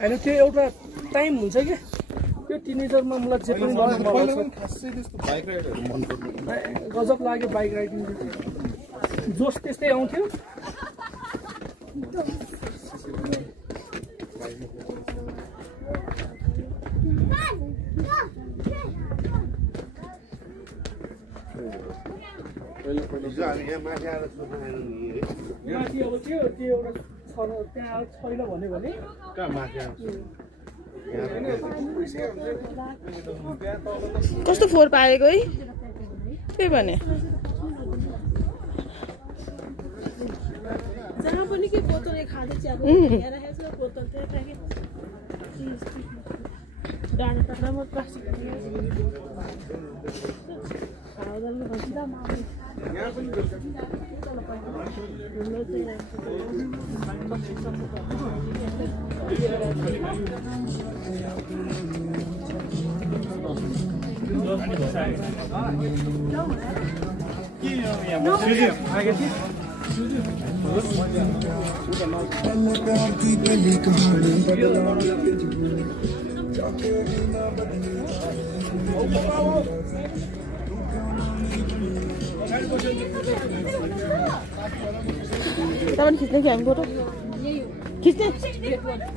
हैन त्यो एउटा टाइम हुन्छ के त्यो टिनेजरमा मलाई जे पनि गर्न मन लाग्छ खासै त्यस्तो बाइक राइडहरु मन पर्दैन गजब लाग्यो बाइक राइडिङ जोस त्यस्तै आउँथ्यो माथि अब त्यो एउटा त्यहाँ छैन भन्यो भने कस्तो फोहोर पारेको है त्यही भने जहाँ पनि के बोतलले खाँदै चिया राखेको छ बोतल त्यहाँ राखे डाँडा टाढामा प्लास्टिक हावादालमा बसिदा माउ यहाँ पनि तपाईं खिच्ने कि हामी फोटो खिच्ने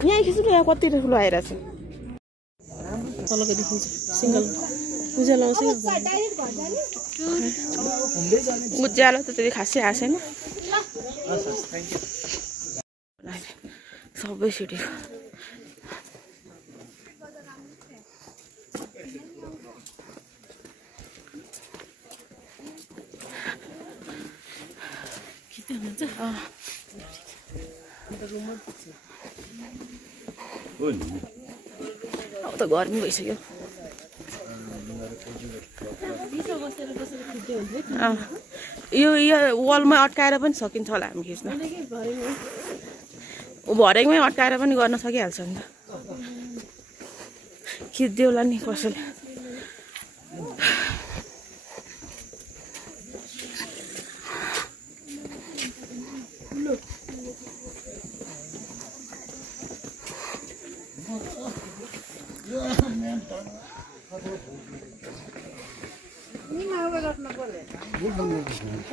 यहाँ खिच्नु यहाँ कति ठुलो आइरहेछ तलको देखिन्छ सिंगल उज्यालो आउँछ उज्यालो त त्यति खासै आएको छैन सबै सिटी अब त गर्मी भइसक्यो यो वालमा अड्काएर पनि सकिन्छ होला हामी खिच्न भरेमै अड्काएर पनि गर्न सकिहाल्छ नि त खिच्दियो होला नि कसैले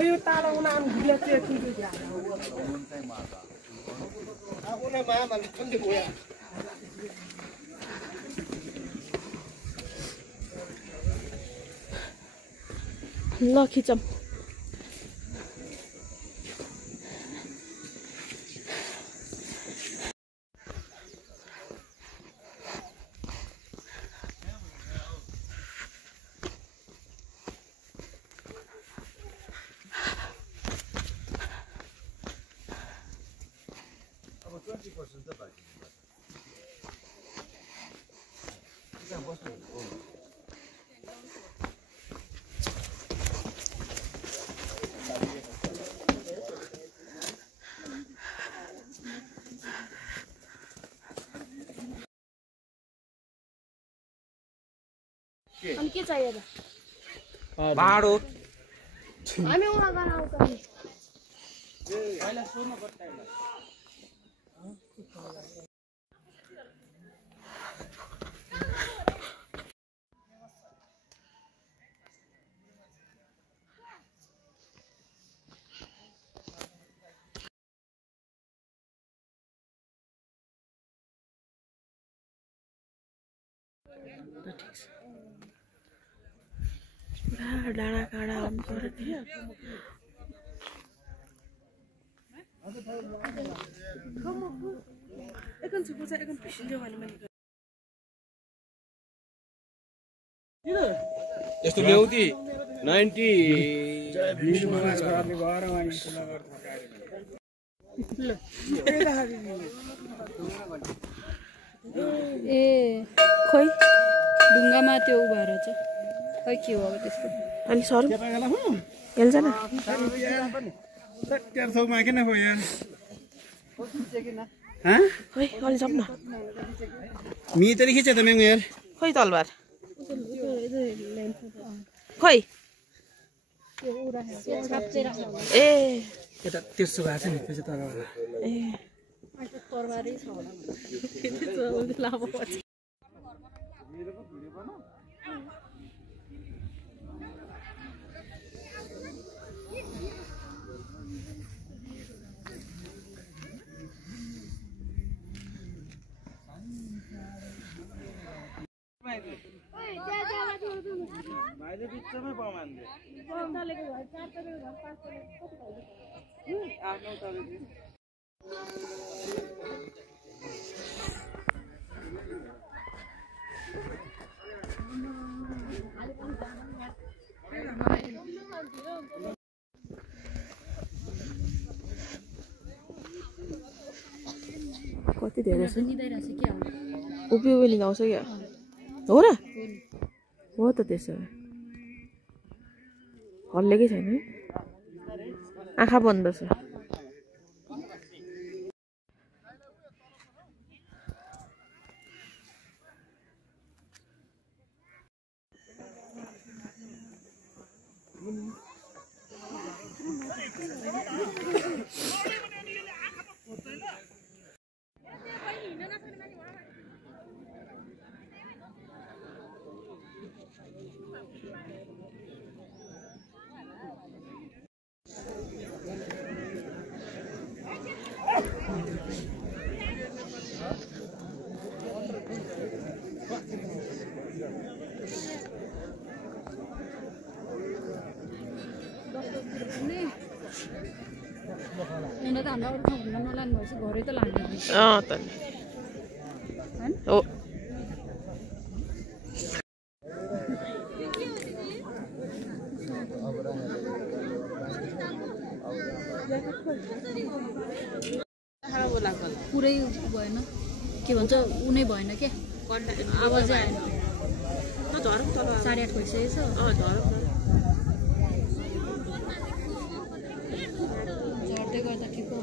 यो तारा उना भिडियो चाहिँ ठुलो छ आउन मामा ठन्डे गयो ल खिचम अनि के चाहियो त भाडो हामी उहाँ गर्न आउँछ नि हैन सोध्नु पर्छ डाँडा काँडा आउनु पर्यो थियो यस्तो ल्याउती 90 ए खोइ ढुङ्गामा त्यो भएर चाहिँ खै के हो अब त्यस्तो अनि सर हेल्छ न खोइ अलि जाऊँ न मी तरी खिचे त मैं यार खोइ तलबार खोइ ए यता तेर्सो भएको छ नि त्यो चाहिँ तर ए तरबारै छ होला भाइले बिचमै पाउमान्थे आफ्नो तले कति धेरै छ उभियो पनि आउँछ क्या हो र हो त त्यसो हल्लेकै छैन आँखा बन्द छ हो पुरै भएन के भन्छ उनै भएन के आवाजै आएन 8:30 भइसकेछ झर्दै गर्दा ठिक हो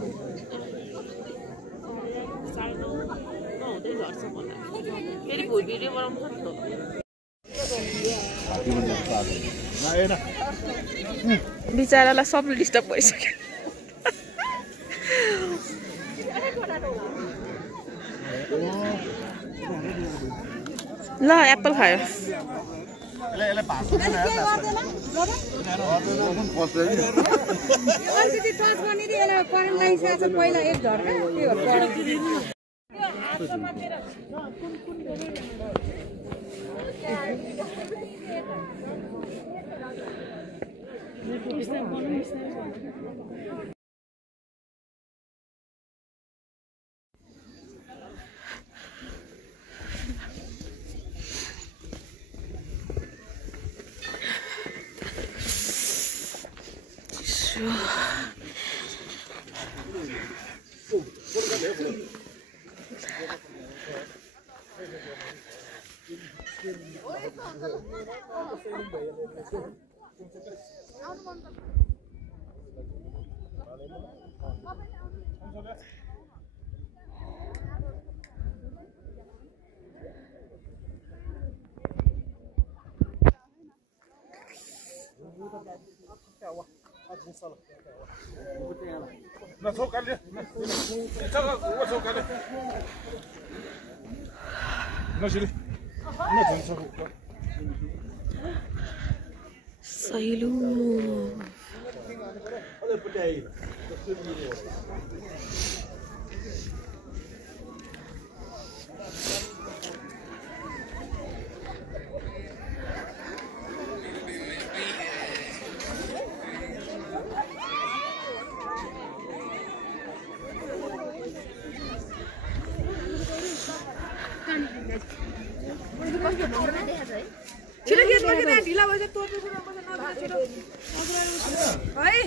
फेरि भोलि भिडियो बनाउनु पर्छ बिचारालाई सबले डिस्टर्ब भइसक्यो ल एप्पल खायो सहिलो छिटो गेट बगेर ढिला भएछ तोड्नु छिटो है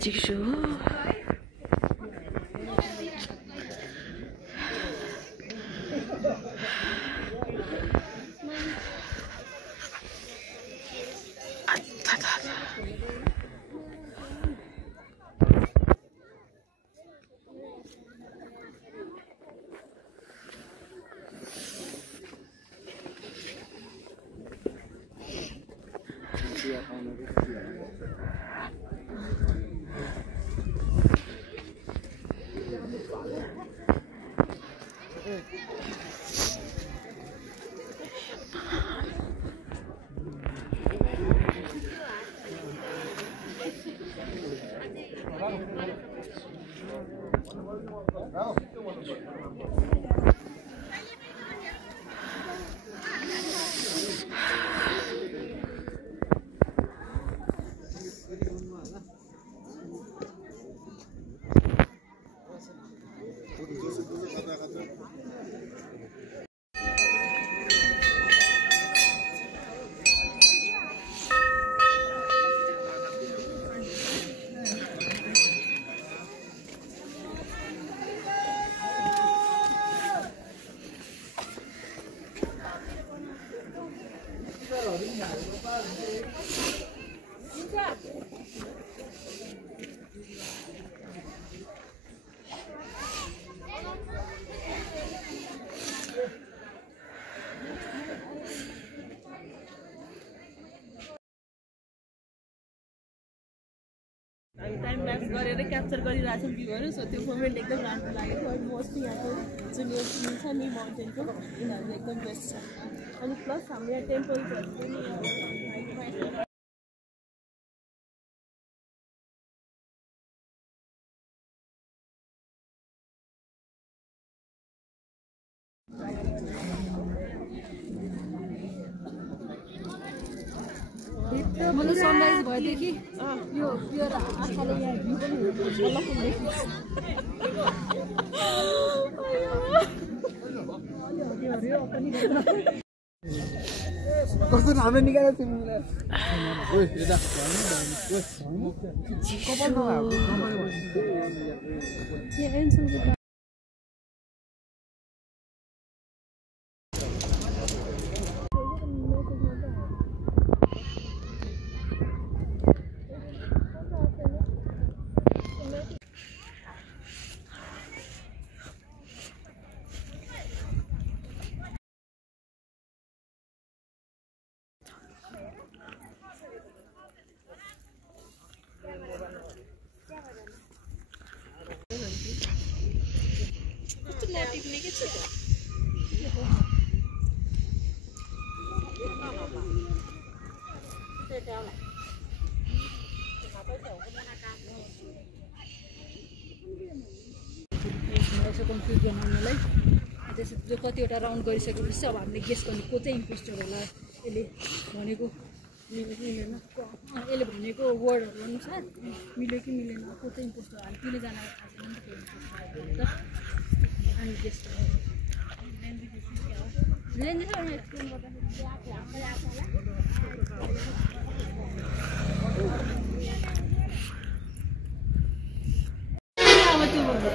चिसो टाइम ल्याप्स गरेर क्याप्चर गरिरहेको छौँ भ्यूहरू सो त्यो मोमेन्ट एकदम राम्रो लागेको अनि मोस्टली यहाँको जुन यो भ्यू छ नि माउन्टेनको यिनीहरू एकदम बेस्ट छ अनि प्लस हाम्रो यहाँ टेम्पल्सहरू पनि मलाई सनराइज भएदेखि यो आँखाले यहाँ भ्यू पनि कस्तो राम्रो निकालेको तिमीले कन्फ्युज बनाउनलाई त्यसो जो कतिवटा राउन्ड गरिसकेपछि अब हामीले गेस गर्ने को चाहिँ इम्पोस्टर होला यसले भनेको मिलेन यसले भनेको वर्डहरू अनुसार मिल्यो कि मिलेन को चाहिँ इम्पोस्टर हामी तिनैजनालाई थाहा छैन नि त अनि गेस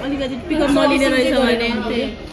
अलिकति पिकअप नलिने रहेछ भने